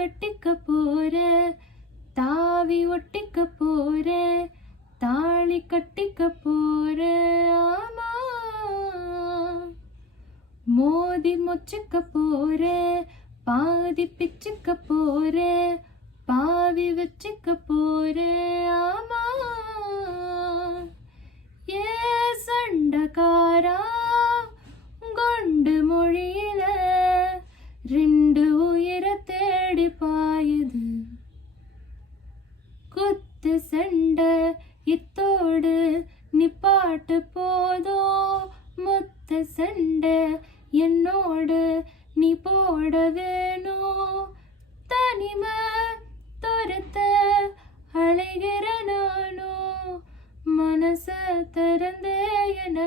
கட்டிக்க போற தாவி ஒட்டிக்க போற தாலி கட்டிக்க போற ஆமா மோதி மொச்சுக்க போற பாதி பிச்சுக்க போற பாவி வச்சுக்க போற ஆமா ஏ சண்டக்காரா கொண்டு மொழியில ரெண்டு உயிரை தேடி பாயுது குத்து சண்டை இத்தோடு நிப்பாட்டு போதும் முத்த சண்டை என்னோடு நீ போட வேணும் தனிமை துரத்த அழைகிற நானும் மனச திறந்தே என